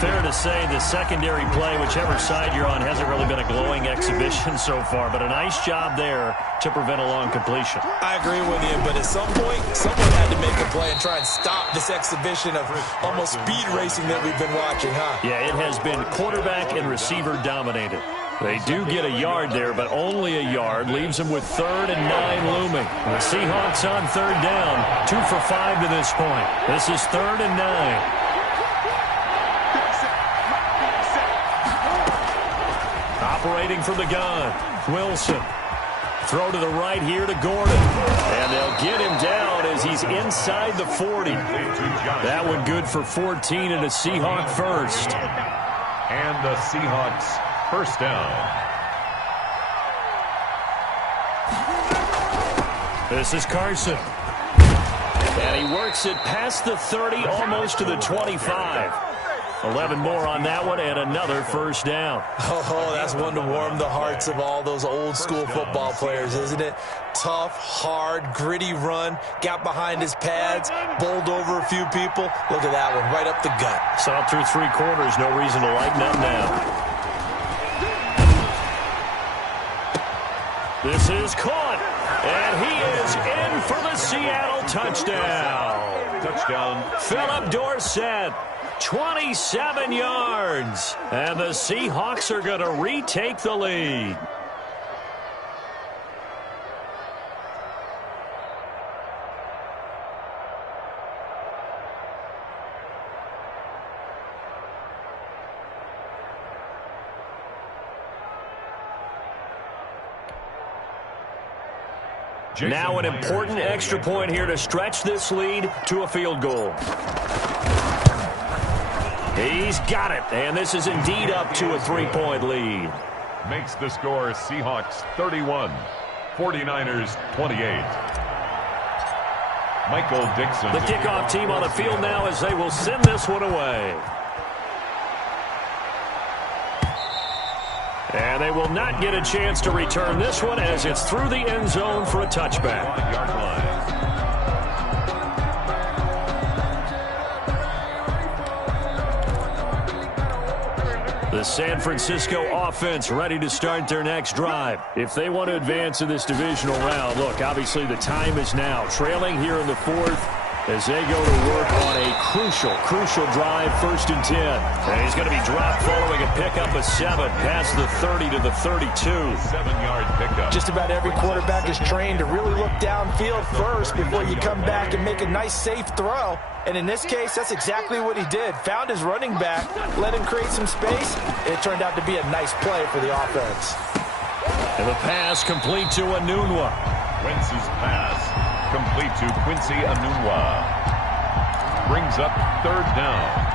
Fair to say the secondary play, whichever side you're on, hasn't really been a glowing exhibition so far, but a nice job there to prevent a long completion. I agree with you, but at some point, someone had to make a play and try and stop this exhibition of almost speed racing that we've been watching, huh? Yeah, it has been quarterback and receiver dominated. They do get a yard there, but only a yard. Leaves them with 3rd and 9 looming. The Seahawks on 3rd down. 2 for 5 to this point. This is 3rd and 9. Operating from the gun. Wilson. Throw to the right here to Gordon. And they'll get him down as he's inside the 40. That one good for 14 and a Seahawk first. And the Seahawks first down. This is Carson. And he works it past the 30, almost to the 25. 11 more on that one, and another first down. Oh, that's one to warm the hearts of all those old-school football players, isn't it? Tough, hard, gritty run, got behind his pads, bowled over a few people. Look at that one, right up the gut. Saw it through 3 quarters, no reason to lighten up now. This is caught, and he is in for the Seattle touchdown. Touchdown. Philip Dorsett, 27 yards, and the Seahawks are going to retake the lead. Now an important extra point here to stretch this lead to a field goal. He's got it, and this is indeed up to a 3-point lead. Makes the score Seahawks 31, 49ers 28. Michael Dixon. The kickoff team on the field now as they will send this one away. And they will not get a chance to return this one as it's through the end zone for a touchback. The San Francisco offense ready to start their next drive. If they want to advance in this divisional round, look, obviously the time is now. Trailing here in the 4th, as they go to work on a crucial drive, 1st and 10. And he's going to be dropped following a pickup of 7 past the 30 to the 32. 7-yard pickup. Just about every quarterback is trained to really look downfield first before you come back and make a nice, safe throw. And in this case, that's exactly what he did. Found his running back, let him create some space, and it turned out to be a nice play for the offense. And the pass complete to Anunwa. Wentz's pass complete to Quincy Anunwa. Brings up 3rd down.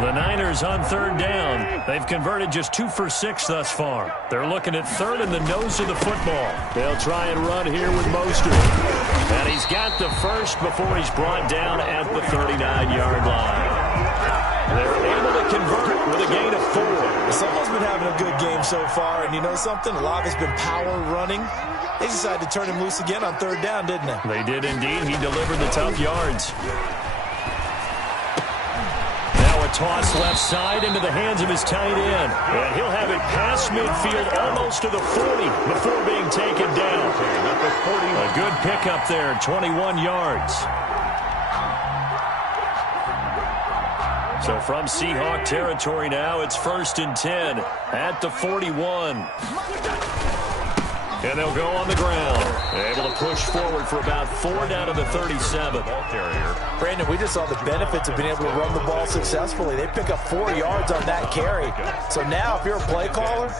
The Niners on 3rd down. They've converted just 2 for 6 thus far. They're looking at 3rd in the nose of the football. They'll try and run here with Mostert. And he's got the first before he's brought down at the 39-yard line. They're able to convert with a gain of 4. Someone's been having a good game so far, and you know something? A lot of it's been power running. They decided to turn him loose again on 3rd down, didn't they? They did indeed. He delivered the tough yards. Toss left side into the hands of his tight end. And he'll have it past midfield almost to the 40 before being taken down. A good pickup there, 21 yards. So from Seahawk territory now, it's 1st and 10 at the 41. And they'll go on the ground. Able to push forward for about 4 down to the 37. Ball carrier. Brandon, we just saw the benefits of being able to run the ball successfully. They pick up 4 yards on that carry. So now if you're a play caller,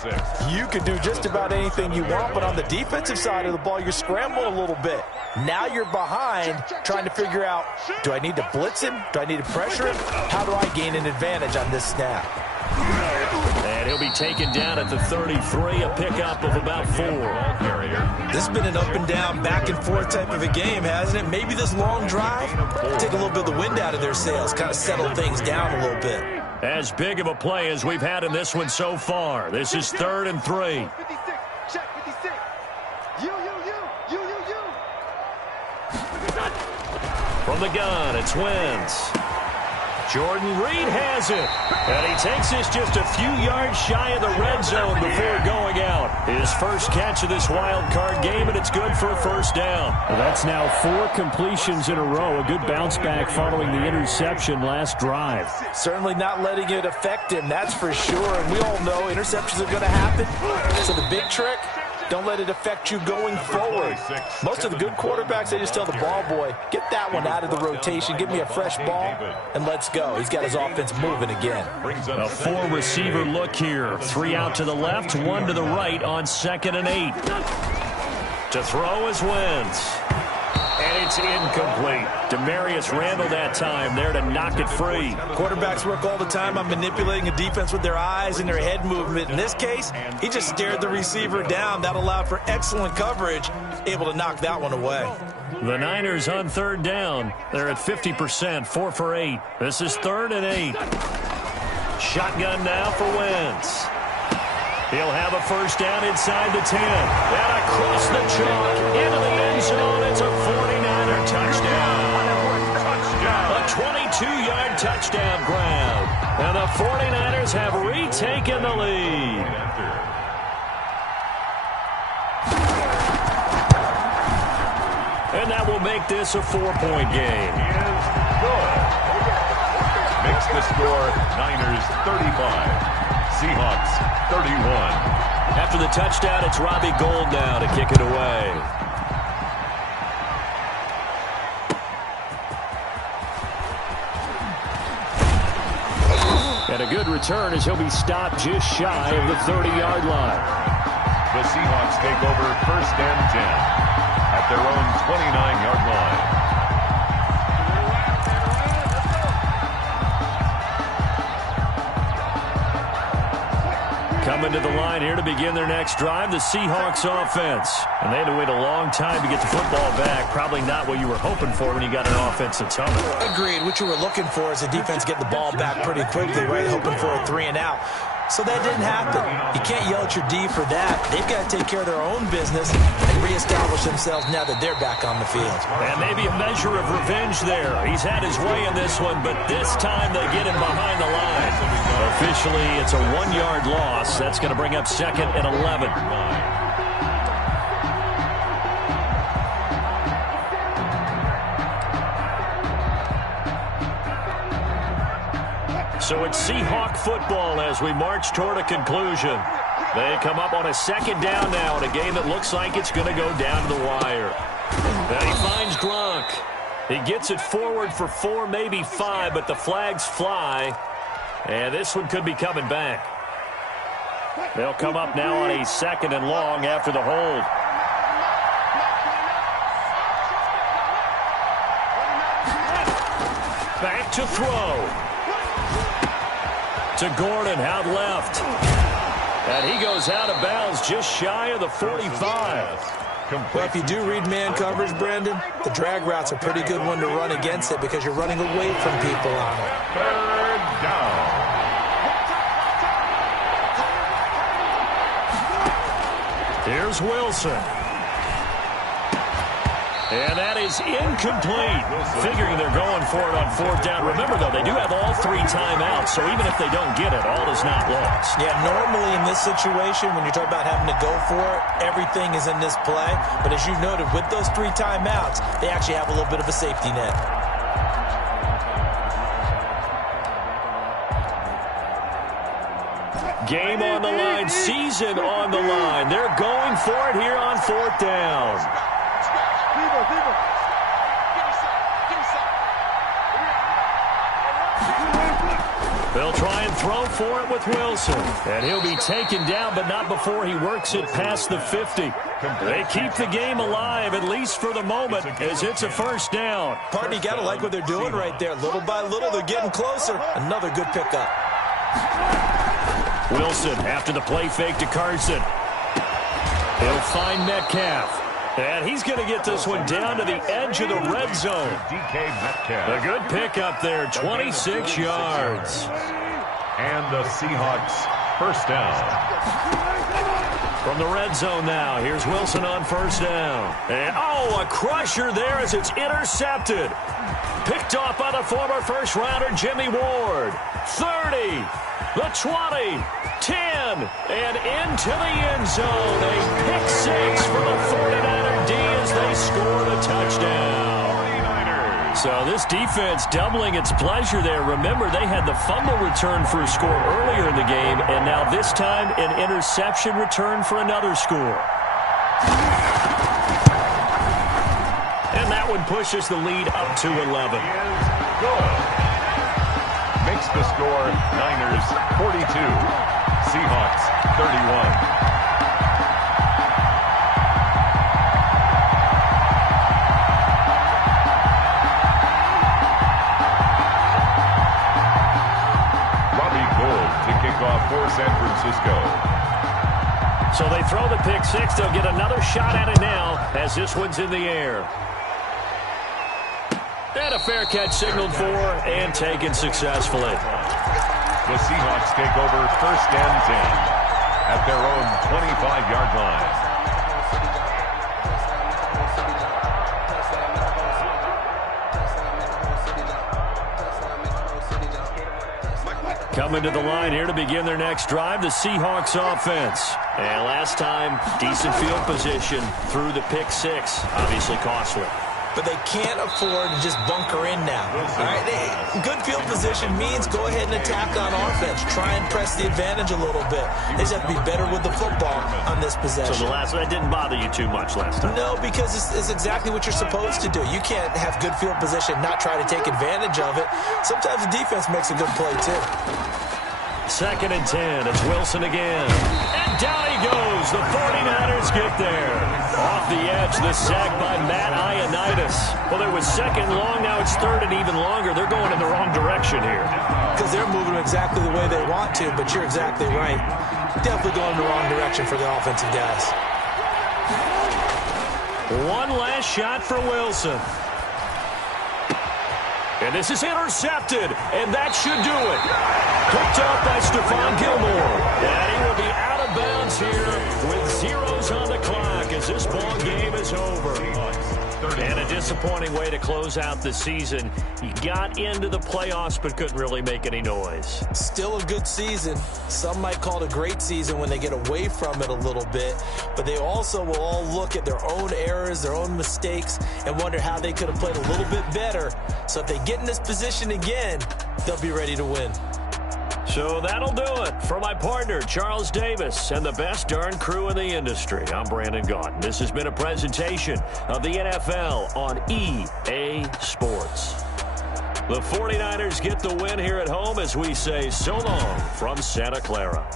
you can do just about anything you want. But on the defensive side of the ball, you're scrambling a little bit. Now you're behind trying to figure out, do I need to blitz him? Do I need to pressure him? How do I gain an advantage on this snap? And he'll be taken down at the 33, a pickup of about 4. This has been an up and down, back and forth type of a game, hasn't it? Maybe this long drive, take a little bit of the wind out of their sails, kind of settle things down a little bit. As big of a play as we've had in this one so far. This is 3rd and 3. Check 56. You. From the gun, it's Wentz. Jordan Reed has it. And he takes this just a few yards shy of the red zone before going out. His first catch of this wild card game, and it's good for a 1st down. Well, that's now 4 completions in a row. A good bounce back following the interception last drive. Certainly not letting it affect him, that's for sure. And we all know interceptions are going to happen. So the big trick, don't let it affect you going forward. Most of the good quarterbacks, they just tell the ball boy, get that one out of the rotation, give me a fresh ball, and let's go. He's got his offense moving again. A 4-receiver look here. 3 out to the left, 1 to the right on 2nd and 8. To throw is Wentz. And it's incomplete. Demarius Randall that time there to knock it free. Quarterbacks work all the time on manipulating a defense with their eyes and their head movement. In this case, he just stared the receiver down. That allowed for excellent coverage, able to knock that one away. The Niners on 3rd down. They're at 50%, 4 for 8. This is 3rd and 8. Shotgun now for Wentz. He'll have a 1st down inside the 10. And across the chalk into the end zone. It's a 49er touchdown. A 22-yard touchdown grab. And the 49ers have retaken the lead. And that will make this a 4-point game. Makes the score Niners 35. Seahawks 31. After the touchdown, it's Robbie Gould now to kick it away. And a good return as he'll be stopped just shy of the 30-yard line. The Seahawks take over 1st and 10 at their own 29-yard line. Coming to the line here to begin their next drive, the Seahawks offense. And they had to wait a long time to get the football back. Probably not what you were hoping for when you got an offense that's humming. Agreed. What you were looking for is the defense getting the ball back pretty quickly, right? Hoping for a 3 and out. So that didn't happen. You can't yell at your D for that. They've got to take care of their own business and reestablish themselves now that they're back on the field. And maybe a measure of revenge there. He's had his way in this one, but this time they get him behind the line. Officially, it's a 1-yard loss. That's going to bring up 2nd and 11. So it's Seahawk football as we march toward a conclusion. They come up on a second down now in a game that looks like it's going to go down to the wire. And he finds Gronk. He gets it forward for 4, maybe 5, but the flags fly. And this one could be coming back. They'll come up now on a 2nd and long after the hold. Back to throw. To Gordon, out left. And he goes out of bounds just shy of the 45. Well, if you do read man coverage, Brandon, the drag route's a pretty good one to run against it because you're running away from people on it. 3rd down. Here's Wilson. And that is incomplete. Figuring they're going for it on 4th down. Remember, though, they do have all 3 timeouts, so even if they don't get it, all is not lost. Yeah, normally in this situation, when you talk about having to go for it, everything is in this play. But as you noted, with those 3 timeouts, they actually have a little bit of a safety net. Game on the line, season on the line. They're going for it here on 4th down. They'll try and throw for it with Wilson. And he'll be taken down, but not before he works it past the 50. They keep the game alive, at least for the moment, as it's a 1st down. Partner, you got to like what they're doing right there. Little by little, they're getting closer. Another good pickup. Wilson after the play fake to Carson. He'll find Metcalf. And he's going to get this one down to the edge of the red zone. A good pickup there, 26 yards. And the Seahawks 1st down. From the red zone now, here's Wilson on 1st down. And, a crusher there as it's intercepted. Picked off by the former first-rounder Jimmy Ward. 30, the 20, 10, and into the end zone. A pick 6 for the 49er D as they score the touchdown. 49ers. So this defense doubling its pleasure there. Remember, they had the fumble return for a score earlier in the game, and now this time an interception return for another score. And that one pushes the lead up to 11. Makes the score Niners 42, Seahawks 31. For San Francisco. So they throw the pick 6. They'll get another shot at it now as this one's in the air. And a fair catch signaled for and taken successfully. The Seahawks take over 1st and 10 at their own 25-yard line. Coming to the line here to begin their next drive, the Seahawks offense. And last time, decent field position through the pick 6. Obviously costly. But they can't afford to just bunker in now. All right, good field position means go ahead and attack on offense. Try and press the advantage a little bit. They just have to be better with the football on this possession. So that didn't bother you too much last time? No, because it's exactly what you're supposed to do. You can't have good field position, not try to take advantage of it. Sometimes the defense makes a good play, too. 2nd and 10. It's Wilson again. And down he goes. The 49ers get there. Off the edge, the sack by Matt Ioannidis. Well, it was 2nd long. Now it's 3rd and even longer. They're going in the wrong direction here. Because they're moving exactly the way they want to, but you're exactly right. Definitely going in the wrong direction for the offensive guys. One last shot for Wilson. And this is intercepted, and that should do it. Picked up by Stephon Gilmore. And he will be out of bounds here with zeros on the clock as this ball game is over. And a disappointing way to close out the season. He got into the playoffs but couldn't really make any noise. Still a good season. Some might call it a great season when they get away from it a little bit. But they also will all look at their own errors, their own mistakes, and wonder how they could have played a little bit better. So if they get in this position again, they'll be ready to win. So that'll do it for my partner, Charles Davis, and the best darn crew in the industry. I'm Brandon Gaudin. This has been a presentation of the NFL on EA Sports. The 49ers get the win here at home as we say so long from Santa Clara.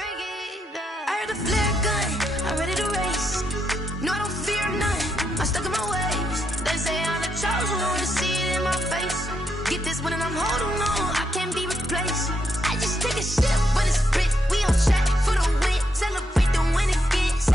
I heard a flare gun, I'm ready to race. No, I don't fear none, I'm stuck in my ways. They say I'm the chosen one, see it in my face. Get this one and I'm holding on, I can't be replaced.